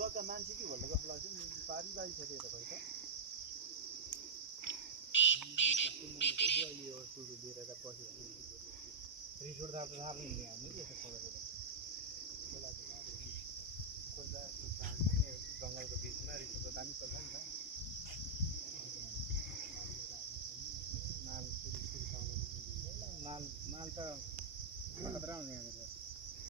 जग्गा मान्छे कि भन्दा कस्तो लाग्छ नि पारी छ त्यता भयो त अहिले यो सुरु लिएर बस्यो भने रिसोर्ट दार नि हामी यसो खोलेर खोला जङ्गलको बिचमा रिसोर्ट त दामी चल्छ नि त माल त खतरा हुने यहाँनिर